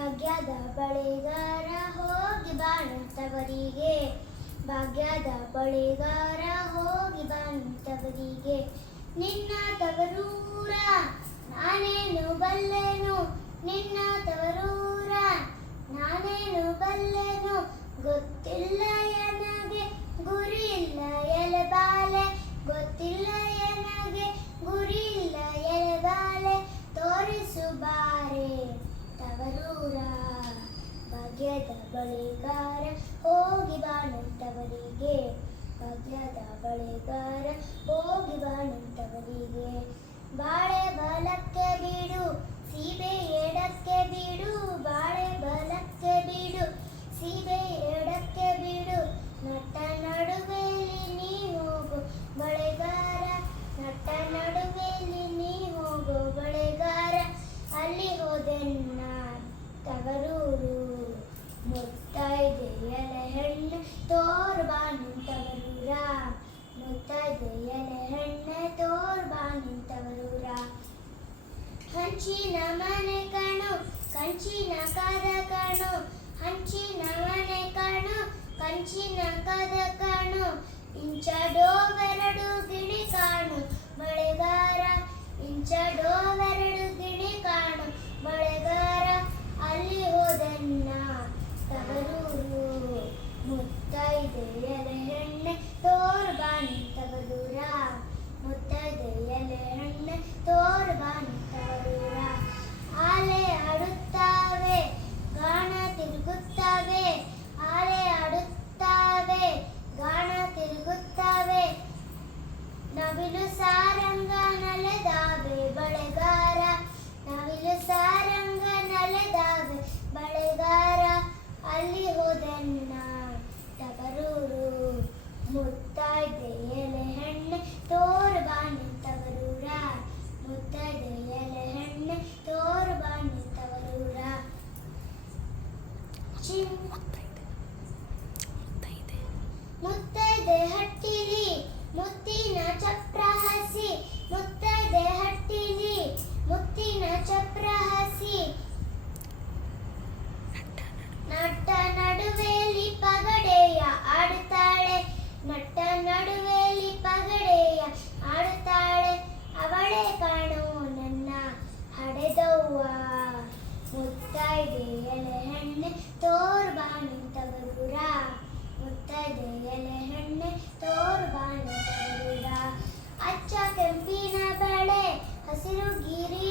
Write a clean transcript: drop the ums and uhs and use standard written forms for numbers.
ಭಾಗ್ಯದ ಬಳೆಗಾರ ಹೋಗಿ ಬಾಣಂತವರಿಗೆ, ಭಾಗ್ಯದ ಬಳೆಗಾರ ಹೋಗಿ ಬಾಣಂತವರಿಗೆ. ನಿನ್ನ ತವರೂರ ನಾನೇನು ಬಲ್ಲೆನು, ನಿನ್ನ ತವರೂರ ನಾನೇನು ಬಲ್ಲೆನು, ಗೊತ್ತಿಲ್ಲ ಎನಗೆ ಗುರಿ ಇಲ್ಲ ಎಲೆಬಾಲೆ, ಗೊತ್ತಿಲ್ಲ ಎನಗೆ ಗುರಿ ಇಲ್ಲ ಎಲೆಬಾಲೆ, ತೋರಿಸು ಬಾರೆ ತವರೂರ. ಭಾಗ್ಯದ ಬಳೆಗಾರ ಹೋಗಿ ಬಾಣಂತವರಿಗೆ, ಭಾಗ್ಯದ ಬಳೆಗಾರ ಹೋಗಿ ಬಾಣಂತವರಿಗೆ. ಬಾಳೆ ಬಲಕ್ಕೆ ಬೀಡು ಸೀಬೆ ಎಡಕ್ಕೆ ಬೀಡು, ಬಾಳೆ ಬಲಕ್ಕೆ ಬೀಡು ಸೀಬೆ ಎಡಕ್ಕೆ ಬೀಡು, ನಟ್ಟ ನಡುವೆಯಲ್ಲಿ ನೀ ಹೋಗು ಬಳೆಗಾರ, ನಟ್ಟ ನಡುವೆಯಲ್ಲಿ ನೀ ಹೋಗು ಬಳೆಗಾರ. ಅಲ್ಲಿ ಹೋದೆನ್ನ ತವರೂರು, ಮುತ್ತೈದೆ ಎಲೆ ಹೆಣ್ಣು ತೋರು ಬಾಣಂತವರೂರ, ಮುತ್ತೈದೆ ಎಲೆ ಹೆಣ್ಣೆ ತೋರು ಬಾಣಂತವರೂರ. ಹಂಚಿನ ಮನೆ ಕಣು ಕಂಚಿನ ಕದ ಕಣು, ಹಂಚಿನ ಮನೆ ಕಣು ಕಂಚಿನ ಕದ ಕಣು, ಇಂಚಡೋವೆರಡು ಗಿಣಿ ಕಾಣು ಬಳೆಗಾರ, ಇಂಚಡೋವೆರಡು ಗಿಣಿ ಕಾಣು ಬಳೆಗಾರ. ಅಲ್ಲಿ ಹೋದನ್ನ ತವರೂರು, ಮುತ್ತೈದೆ ಎಲೆ ಹೆಣ್ಣೆ ತೋರು ಬಾಣಂತವರೂರ, ಮುತ್ತೈದೆ ಎಲೆ ಹೆಣ್ಣೆ ತೋರು ಬಾಣಂತವರೂರ. ಆಲೆ ಆಡುತ್ತಾವೆ ಗಾಣ ತಿರುಗುತ್ತವೆ, ಆಲೆ ಆಡುತ್ತಾವೆ ಗಾಣ ತಿರುಗುತ್ತವೆ, ನವಿಲು ಸಾರಂಗ ನಲೆದಾವೆ ಬಳೆಗಾರ, ನವಿಲು ಸಾರಂಗ ನಲೆದಾವೆ ಬಳೆಗಾರ. ಅಲ್ಲಿ ಹೋದನ್ನ ತವರೂರು, ಮುತ್ತೈದೆ ಎಲೆ ಹೆಣ್ಣೆ ತೋರು ಬಾಣಂತವರೂರ, ಮುತ್ತೈದೆ ಎಲೆ ಹೆಣ್ಣೆ ತೋರು ಬಾಣಂತವರೂರ. ಮುತ್ತೈದೆ ಹಟ್ಟಿಲಿ ಮುತ್ತಿನ ಚಪ್ರ ಹಸಿ, ಮುತ್ತೈದೆ ಹಟ್ಟಿಲಿ ಮುತ್ತಿನ ಚಪ್ರ ಹಸಿ, ನಟ್ಟ ನಡುವೆಯಲ್ಲಿ ಪಗಡೆಯ ಆಡುತ್ತಾಳೆ, ನಟ್ಟ ನಡುವೆಯಲ್ಲಿ ಪಗಡೆಯ ಆಡುತ್ತಾಳೆ, ಅವಳೇ ಕಾಣೋ ನನ್ನ ಹಡೆದವ್ವ. ಮುತ್ತೈದೆ ಎಲೆ ಹೆಣ್ಣೆ ತೋರು ಬಾಣಂತವರೂರ, ಮುತ್ತೈದೆ ಎಲೆ ಹೆಣ್ಣೆ ತೋರು ಬಾಣಂತವರೂರ. ಅಚ್ಚ ಕೆಂಪಿನ ಬಳೆ ಹಸಿರು ಗಿರಿ